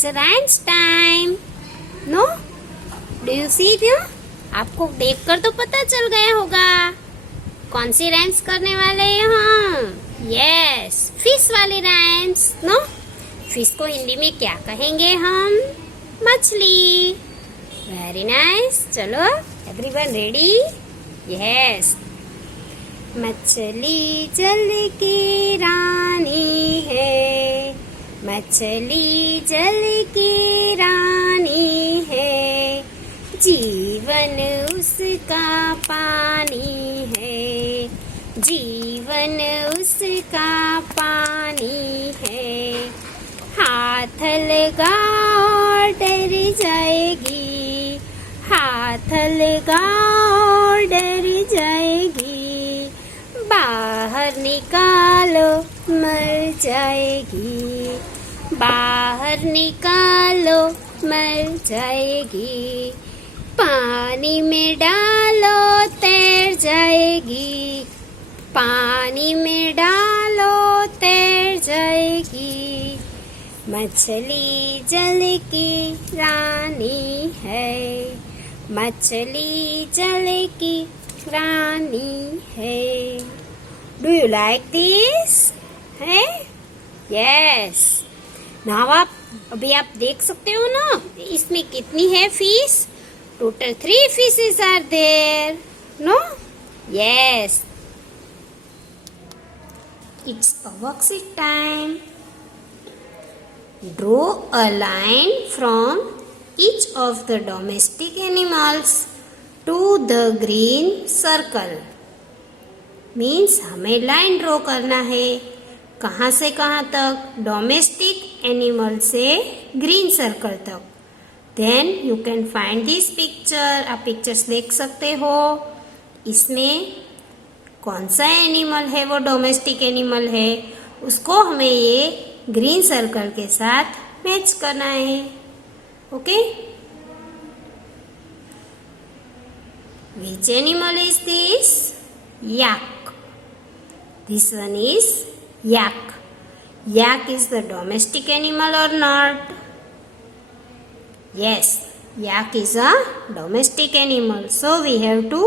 It's a rhymes time. No? Do you see them? आपको देखकर तो पता चल गया होगा कौन सी राइम्स करने वाले हैं हम. यस, फिश वाली राइम्स. नो, फिश को हिंदी में क्या कहेंगे हम? मछली. Very nice. चलो, एवरीवन रेडी? यस. मछली जल की रानी है, मछली जल की रानी है, जीवन उसका पानी है, जीवन उसका पानी है. हाथ लगाओ डर जाएगी, हाथ लगाओ डर जाएगी, बाहर निकालो मर जाएगी, बाहर निकालो मर जाएगी, पानी में डालो तैर जाएगी, पानी में डालो तैर जाएगी. मछली जल की रानी है, मछली जल की रानी है. Do you like this? है? यस. नाउ अभी आप देख सकते हो ना इसमें कितनी है fish. Total 3 fishes are there. No? Yes. It's a worksheet time. Draw a line from each of the domestic animals to the green circle. Means हमें लाइन ड्रॉ करना है. कहाँ से कहाँ तक? डोमेस्टिक एनिमल से ग्रीन सर्कल तक. Then you can find this picture. आप पिक्चर्स देख सकते हो. इसमें कौन सा एनिमल है वो डोमेस्टिक एनिमल है, उसको हमें ये ग्रीन सर्कल के साथ मैच करना है. Okay. Which animal is this? Yak. This one is yak. Yak is the domestic animal or not? Yes, yak is a domestic animal. So we have to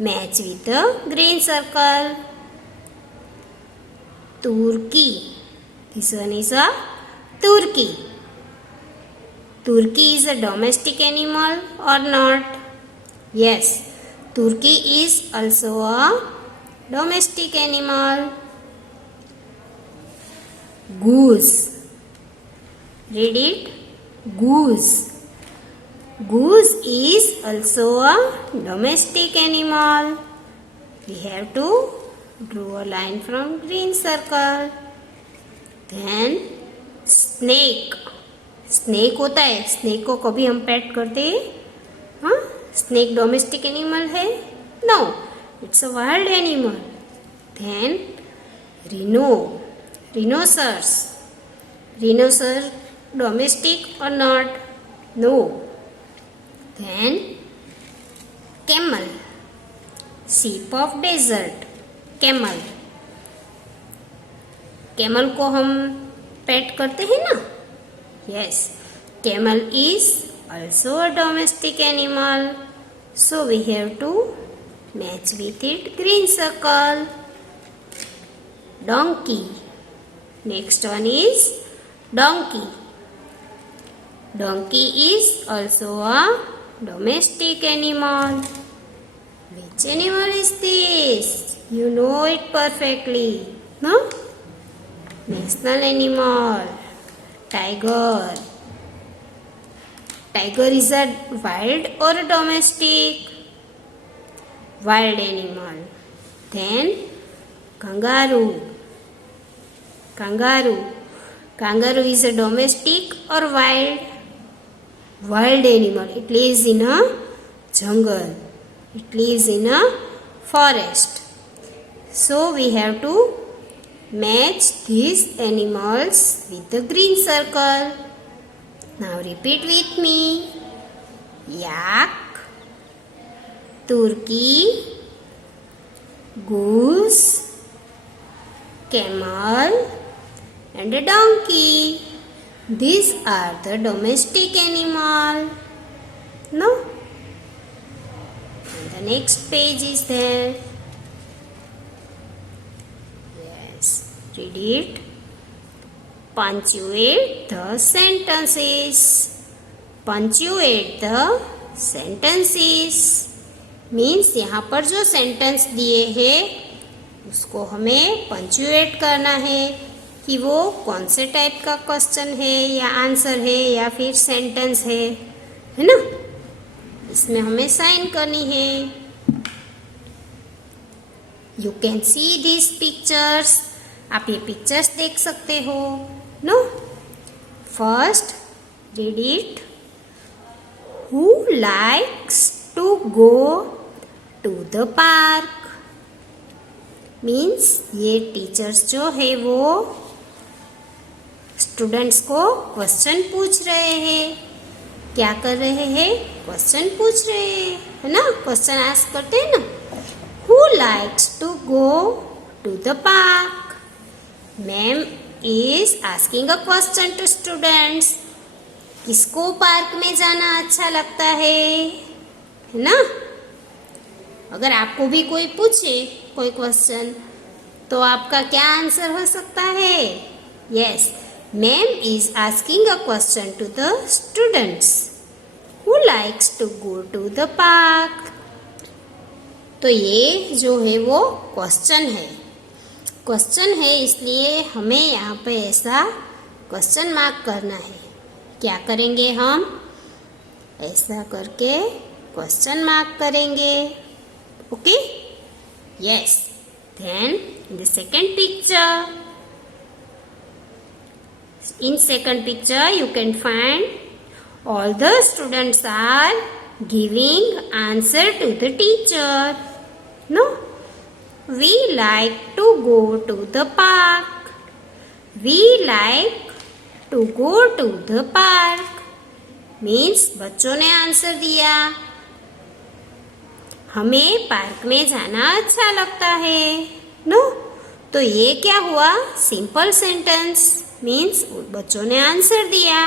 match with the green circle. Turkey. This one is a turkey. Turkey is a domestic animal or not? Yes, turkey is also a domestic animal. Goose. Read it. Goose. Goose is also a domestic animal. We have to draw a line from green circle. Then snake. Snake होता है. Snake को कभी हम पेट करते हैं? हाँ, snake domestic animal है? No, it's a wild animal. Then rhino. Rhinoceros. Rhinoceros domestic or not? No. Then camel. Sheep of desert. Camel. Camel को हम पेट करते हैं ना? Yes, camel is also a domestic animal. So we have to match with it green circle. Donkey. Next one is donkey. Donkey is also a domestic animal. Which animal is this? You know it perfectly. No? National animal. Tiger. Tiger is a wild or a domestic? Wild animal. Then kangaroo. Kangaroo. Kangaroo is a domestic or wild? Wild animal. It lives in a jungle. It lives in a forest. So we have to match these animals with the green circle. Now repeat with me. Yak, turkey, goose, camel and a donkey. These are the domestic animal. No? And the next page is there. Yes. Read it. Punctuate the sentences. Punctuate the sentences. Means यहाँ पर जो sentence दिए हैं उसको हमें punctuate करना है कि वो कौन से टाइप का क्वेश्चन है या आंसर है या फिर सेंटेंस है ना। इसमें हमें साइन करनी है। You can see this pictures. आप ये पिक्चर्स देख सकते हो। No first read it. Who likes to go to the park. Means ये टीचर्स जो है वो स्टूडेंट्स को क्वेश्चन पूछ रहे हैं। क्या कर रहे हैं? क्वेश्चन पूछ रहे हैं, है ना। क्वेश्चन आस्क करते हैं ना। Who likes to go to the park. Ma'am is asking a question to students. किसको पार्क में जाना अच्छा लगता है ना। अगर आपको भी कोई पूछे कोई क्वेश्चन तो आपका क्या आंसर हो सकता है? Yes, ma'am is asking a question to the students who likes to go to the park. तो ये जो है वो क्वेश्चन है। क्वेश्चन है इसलिए हमें यहाँ पे ऐसा क्वेश्चन मार्क करना है। क्या करेंगे हम? ऐसा करके क्वेश्चन मार्क करेंगे। Okay? Yes. Then in the second picture, in second picture you can find all the students are giving answer to the teacher. No, we like to go to the park. We like to go to the park means बच्चों ने answer दिया हमें park में जाना अच्छा लगता है। No तो ये क्या हुआ? सिंपल सेंटेंस मीन्स बच्चों ने आंसर दिया।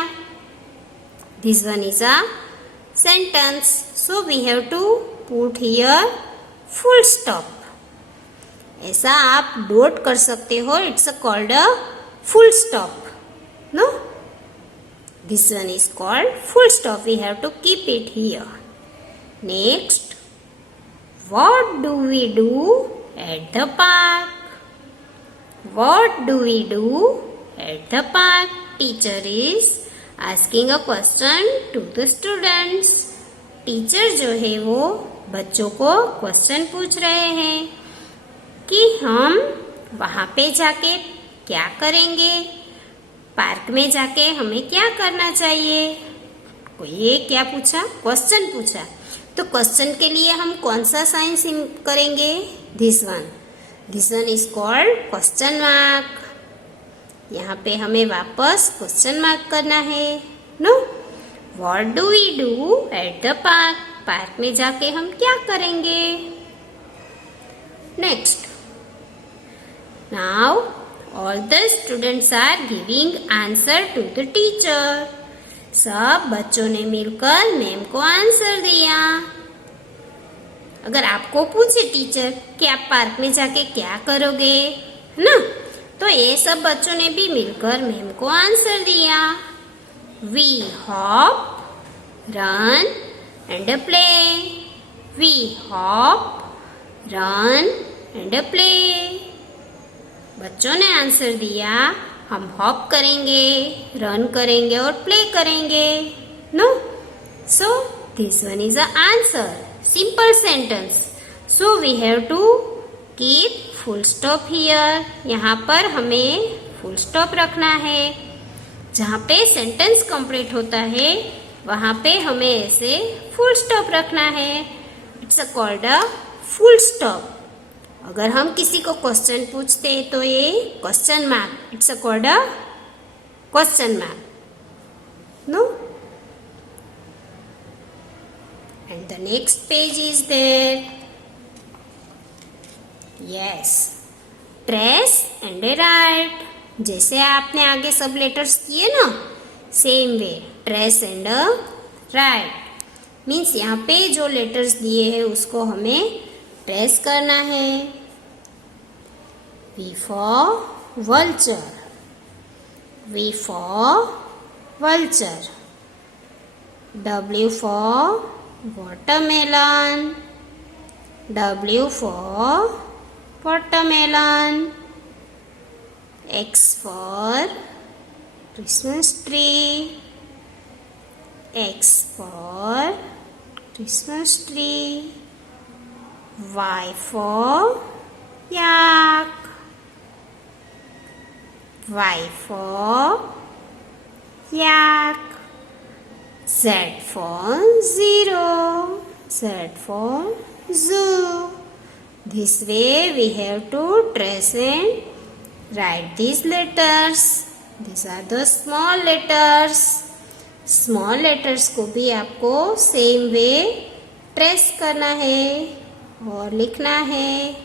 This one is a sentence, so we have to put here full stop. ऐसा आप डॉट कर सकते हो। It's called a full stop. No this one is called full stop. We have to keep it here. Next, what do we do at the park? What do we do at the park? Teacher is asking a question to the students. Teacher जो है वो बच्चों को question पूछ रहे हैं कि हम वहाँ पे जाके क्या करेंगे, पार्क में जाके हमें क्या करना चाहिए। ये क्या पूछा? क्वेश्चन पूछा। तो क्वेश्चन के लिए हम कौन सा साइन करेंगे? This one is called question mark. यहाँ पे हमें वापस क्वेश्चन मार्क करना है। No what do we do at the park? Park में जाके हम क्या करेंगे। Next, now all the students are giving answer to the teacher. सब बच्चों ने मिलकर मैम को आंसर दिया। अगर आपको पूछे टीचर कि आप पार्क में जाके क्या करोगे, है ना, तो ये सब बच्चों ने भी मिलकर मैम को आंसर दिया। We hop, run and play. We hop, run and play. बच्चों ने आंसर दिया हम हॉप करेंगे, रन करेंगे और प्ले करेंगे। No so this one is a answer. Simple sentence. So we have to keep full stop here. यहाँ पर हमें full stop रखना है। जहाँ पे sentence complete होता है वहाँ पे हमें ऐसे full stop रखना है। It's called a full stop. अगर हम किसी को क्वेश्चन पूछते हैं तो ये question mark. It's called a question mark. No? And the next page is there. Yes, trace and write. जैसे आपने आगे सब लेटर्स किए ना, same way trace and right means यहाँ पे जो लेटर्स दिए हैं उसको हमें ट्रेस करना है। V for vulture, V for vulture, W for watermelon, W for watermelon, X for Christmas tree, X for Christmas tree, Y for yak, Y for yak, Z for zero, Z for zoo. This way we have to trace and write these letters. These are the small letters. Small letters को भी आपको same way trace करना है और लिखना है।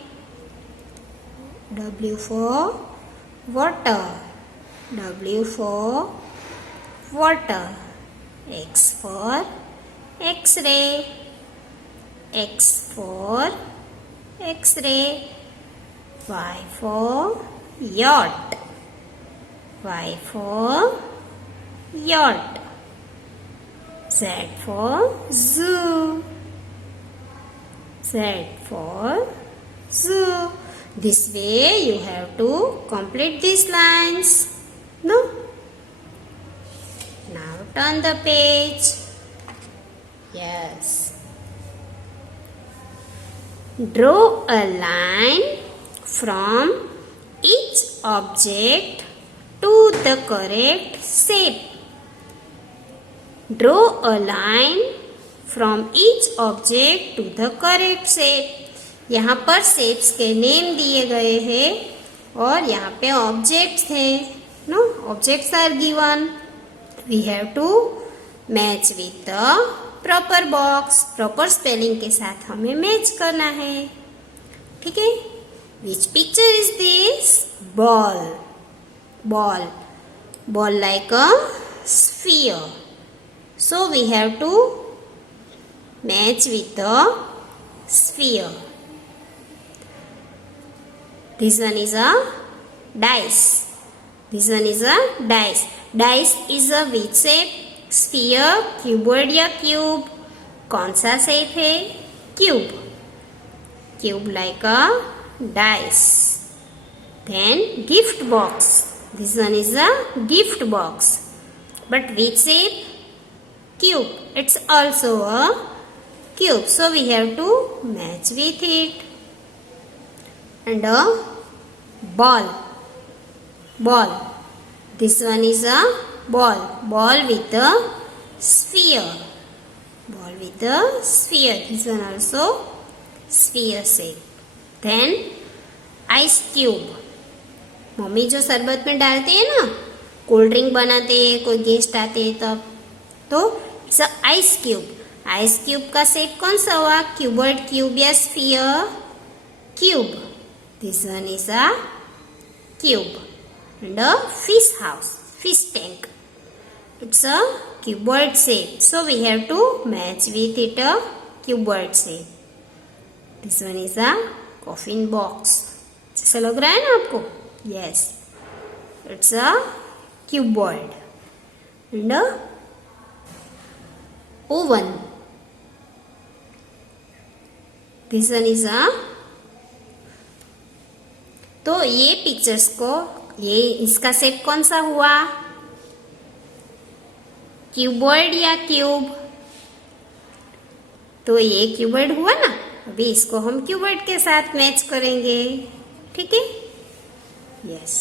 W for water, W for water, X for X-ray, X for X-ray, Y for yacht, Y for yacht, Z for zoo, Z for zoo. This way you have to complete these lines. No? Now turn the page. Yes. Draw a line from each object to the correct shape. Draw a line from each object to the correct shape. यहाँ पर shapes के name दिए गए हैं और यहाँ पे objects हैं। No objects are given. We have to match with the proper box. Proper spelling के साथ हमें मैच करना है। ठीक है। Which picture is this? Ball, ball, ball like a sphere. So we have to match with the sphere. This one is a dice. This one is a dice. Dice is a which shape? Sphere, cuboid या cube? कौन सा shape है? Cube. Cube like a dice. Then gift box. This one is a gift box. But which shape? Cube. It's also a cube. So we have to match with it. And a ball. Ball. This one is a ball. Ball with a sphere. Ball with a sphere. This one also sphere shape. Then ice cube. Mummy जो शरबत में डालते हैं ना, cold drink बनाते हैं, कोई guest आते हैं तब, तो it's a ice cube. Ice cube का शेप कौन सा हुआ? क्यूबॉइड, क्यूब या sphere? Cube. This one is a cube. And a fish house, fish tank. It's a cuboid shape. So we have to match with it a cuboid shape. This one is a coffin box. जैसा लग रहा है ना आपको? Yes, it's a cuboid. And a oven. This one is a. तो ये pictures को, ये इसका शेप कौन सा हुआ? क्यूबॉइड या क्यूब? तो ये क्यूबॉइड हुआ ना. अभी इसको हम क्यूबॉइड के साथ मैच करेंगे. ठीक है. यस.